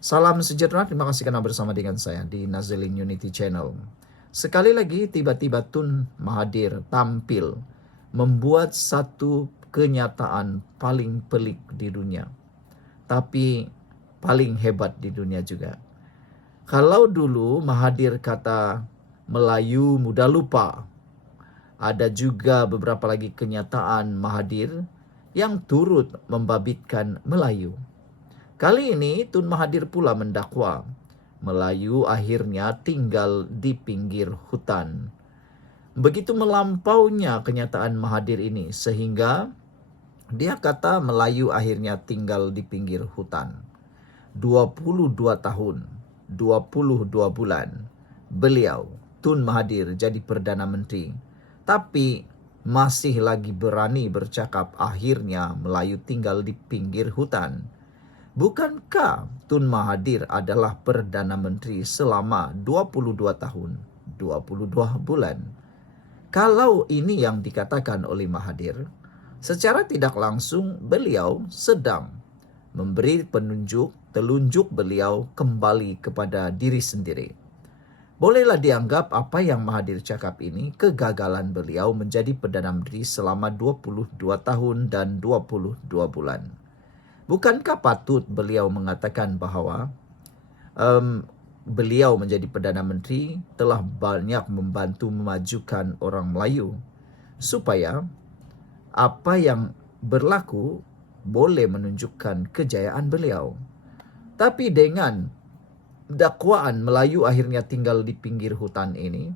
Salam sejahtera, terima kasih karena bersama dengan saya di Nazilin Unity Channel. Sekali lagi tiba-tiba Tun Mahathir tampil membuat satu kenyataan paling pelik di dunia. Tapi paling hebat di dunia juga. Kalau dulu Mahathir kata Melayu mudah lupa, ada juga beberapa lagi kenyataan Mahathir yang turut membabitkan Melayu. Kali ini Tun Mahathir pula mendakwa Melayu akhirnya tinggal di pinggir hutan. Begitu melampaunya kenyataan Mahathir ini sehingga dia kata Melayu akhirnya tinggal di pinggir hutan. 22 tahun, 22 bulan beliau Tun Mahathir jadi Perdana Menteri. Tapi masih lagi berani bercakap akhirnya Melayu tinggal di pinggir hutan. Bukankah Tun Mahathir adalah Perdana Menteri selama 22 tahun, 22 bulan? Kalau ini yang dikatakan oleh Mahathir, secara tidak langsung beliau sedang memberi telunjuk beliau kembali kepada diri sendiri. Bolehlah dianggap apa yang Mahathir cakap ini kegagalan beliau menjadi Perdana Menteri selama 22 tahun dan 22 bulan. Bukankah patut beliau mengatakan bahawa beliau menjadi Perdana Menteri telah banyak membantu memajukan orang Melayu supaya apa yang berlaku boleh menunjukkan kejayaan beliau. Tapi dengan dakwaan Melayu akhirnya tinggal di pinggir hutan ini,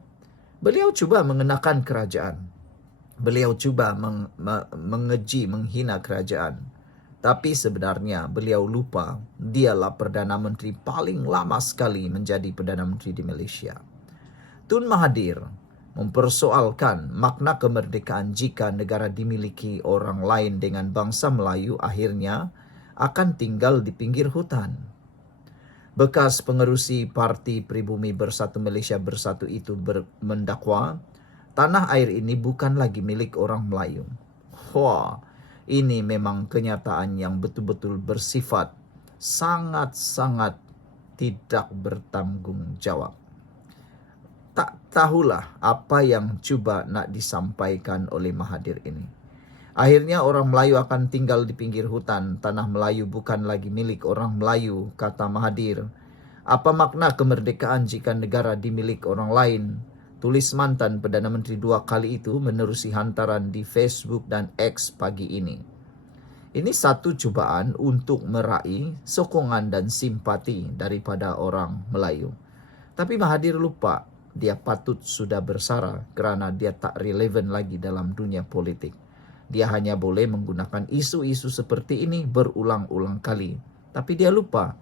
beliau cuba mengenakan kerajaan. Beliau cuba mengeji, menghina kerajaan. Tapi sebenarnya beliau lupa dialah Perdana Menteri paling lama sekali menjadi Perdana Menteri di Malaysia. Tun Mahathir mempersoalkan makna kemerdekaan jika negara dimiliki orang lain dengan bangsa Melayu akhirnya akan tinggal di pinggir hutan. Bekas pengerusi Parti Pribumi Bersatu Malaysia Bersatu itu mendakwa tanah air ini bukan lagi milik orang Melayu. Wah, ini memang kenyataan yang betul-betul bersifat sangat-sangat tidak bertanggung jawab. Tak tahulah apa yang cuba nak disampaikan oleh Mahathir ini. Akhirnya orang Melayu akan tinggal di pinggir hutan. Tanah Melayu bukan lagi milik orang Melayu, kata Mahathir. Apa makna kemerdekaan jika negara dimiliki orang lain? Tulis mantan Perdana Menteri 2 kali itu menerusi hantaran di Facebook dan X pagi ini. Ini satu cubaan untuk meraih sokongan dan simpati daripada orang Melayu. Tapi Mahathir lupa dia patut sudah bersara kerana dia tak relevan lagi dalam dunia politik. Dia hanya boleh menggunakan isu-isu seperti ini berulang-ulang kali. Tapi dia lupa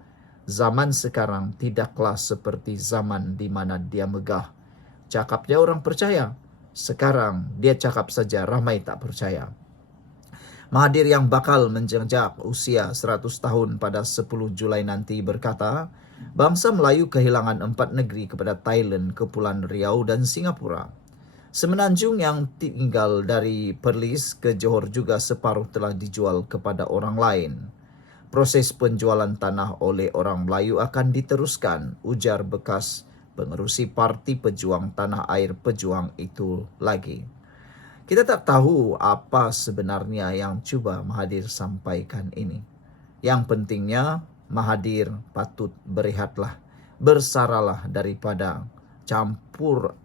zaman sekarang tidaklah seperti zaman di mana dia megah. Cakapnya orang percaya. Sekarang dia cakap saja ramai tak percaya. Mahathir yang bakal menjejak usia 100 tahun pada 10 Julai nanti berkata, bangsa Melayu kehilangan 4 negeri kepada Thailand, Kepulauan Riau dan Singapura. Semenanjung yang tinggal dari Perlis ke Johor juga separuh telah dijual kepada orang lain. Proses penjualan tanah oleh orang Melayu akan diteruskan, ujar bekas pengerusi Parti Pejuang Tanah Air Pejuang itu lagi. Kita tak tahu apa sebenarnya yang cuba Mahathir sampaikan ini. Yang pentingnya Mahathir patut berehatlah, bersaralah daripada campur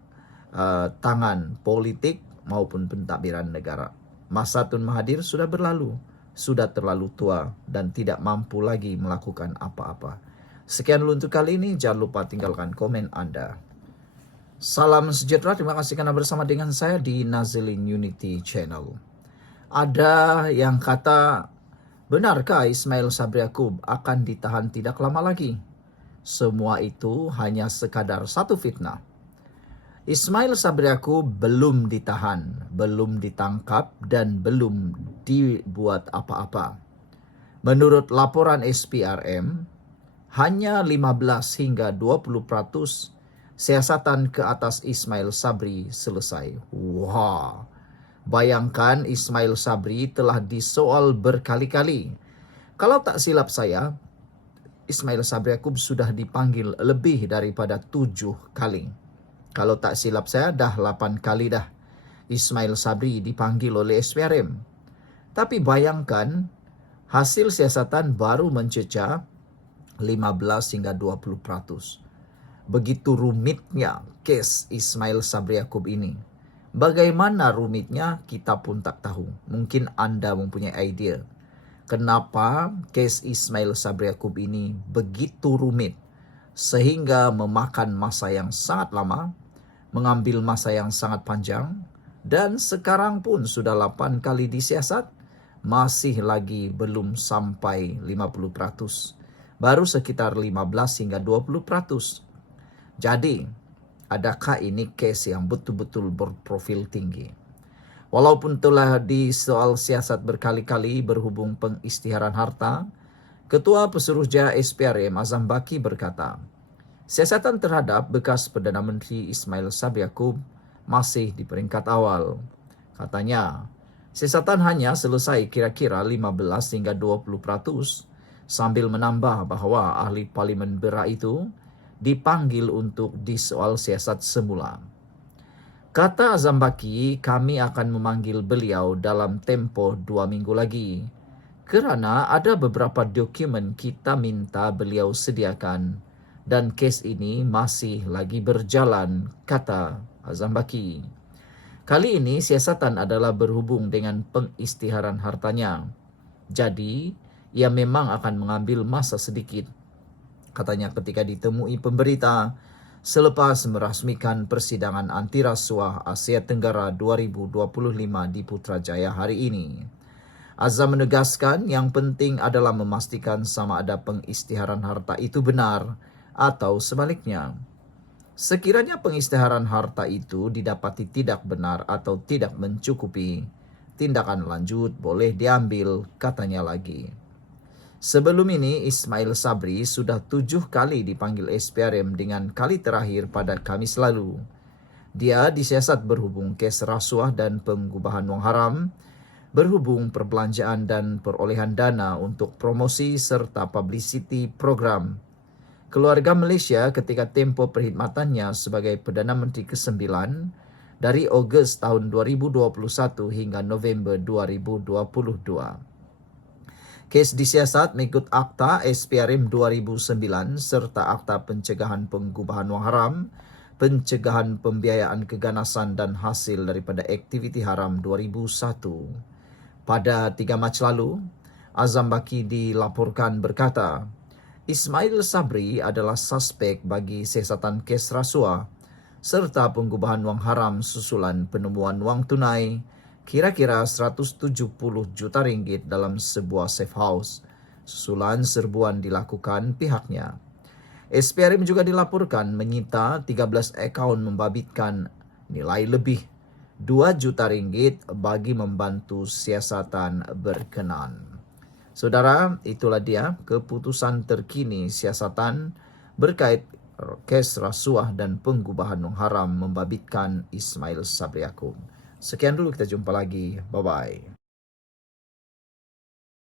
tangan politik maupun pentadbiran negara. Masa Tun Mahathir sudah berlalu, sudah terlalu tua dan tidak mampu lagi melakukan apa-apa. Sekian dulu untuk kali ini, jangan lupa tinggalkan komen Anda. Salam sejahtera, terima kasih karena bersama dengan saya di Nazilin Unity Channel. Ada yang kata, benarkah Ismail Sabri Yaakob akan ditahan tidak lama lagi? Semua itu hanya sekadar satu fitnah. Ismail Sabri Yaakob belum ditahan, belum ditangkap dan belum dibuat apa-apa. Menurut laporan SPRM, hanya 15 hingga 20% siasatan ke atas Ismail Sabri selesai. Wah, bayangkan Ismail Sabri telah disoal berkali-kali. Kalau tak silap saya, Ismail Sabri Yaakob sudah dipanggil lebih daripada 7 kali. Kalau tak silap saya, dah 8 kali dah Ismail Sabri dipanggil oleh SPRM. Tapi bayangkan, hasil siasatan baru mencecah 15 hingga 20%. Begitu rumitnya kes Ismail Sabri Yaakob ini. Bagaimana rumitnya kita pun tak tahu. Mungkin Anda mempunyai idea. Kenapa kes Ismail Sabri Yaakob ini begitu rumit sehingga memakan masa yang sangat lama, mengambil masa yang sangat panjang, dan sekarang pun sudah 8 kali disiasat, masih lagi belum sampai 50%. Baru sekitar 15 hingga 20%. Jadi, adakah ini case yang betul-betul berprofil tinggi? Walaupun telah disoal siasat berkali-kali berhubung pengisytiharan harta, Ketua Pesuruhjaya SPRM Azam Baki berkata, siasatan terhadap bekas Perdana Menteri Ismail Sabri Yaakob masih di peringkat awal. Katanya, siasatan hanya selesai kira-kira 15 hingga 20%, sambil menambah bahawa ahli Parlimen Berak itu dipanggil untuk disoal siasat semula. Kata Azam Baki, kami akan memanggil beliau dalam tempoh 2 minggu lagi. Kerana ada beberapa dokumen kita minta beliau sediakan dan kes ini masih lagi berjalan, kata Azam Baki. Kali ini siasatan adalah berhubung dengan pengisytiharan hartanya. Jadi, ia memang akan mengambil masa sedikit. Katanya ketika ditemui pemberita selepas merasmikan persidangan anti rasuah Asia Tenggara 2025 di Putrajaya hari ini. Azam menegaskan yang penting adalah memastikan sama ada pengisytiharan harta itu benar atau sebaliknya. Sekiranya pengisytiharan harta itu didapati tidak benar atau tidak mencukupi, tindakan lanjut boleh diambil, katanya lagi. Sebelum ini, Ismail Sabri sudah 7 kali dipanggil SPRM dengan kali terakhir pada Khamis lalu. Dia disiasat berhubung kes rasuah dan pengubahan wang haram, berhubung perbelanjaan dan perolehan dana untuk promosi serta publicity program. Keluarga Malaysia ketika tempoh perkhidmatannya sebagai Perdana Menteri ke-9 dari Ogos tahun 2021 hingga November 2022. Kes disiasat mengikut Akta SPRM 2009 serta Akta Pencegahan Pengubahan Wang Haram, Pencegahan Pembiayaan Keganasan dan Hasil daripada Aktiviti Haram 2001. Pada 3 Mac lalu, Azam Baki dilaporkan berkata, Ismail Sabri adalah suspek bagi siasatan kes rasuah serta pengubahan wang haram susulan penemuan wang tunai kira-kira 170 juta ringgit dalam sebuah safe house. Susulan serbuan dilakukan pihaknya. SPRM juga dilaporkan menyita 13 akaun membabitkan nilai lebih 2 juta ringgit bagi membantu siasatan berkenan. Saudara, itulah dia keputusan terkini siasatan berkait kes rasuah dan pengubahan wang haram membabitkan Ismail Sabri Yaakob. Sekian dulu, kita jumpa lagi. Bye-bye.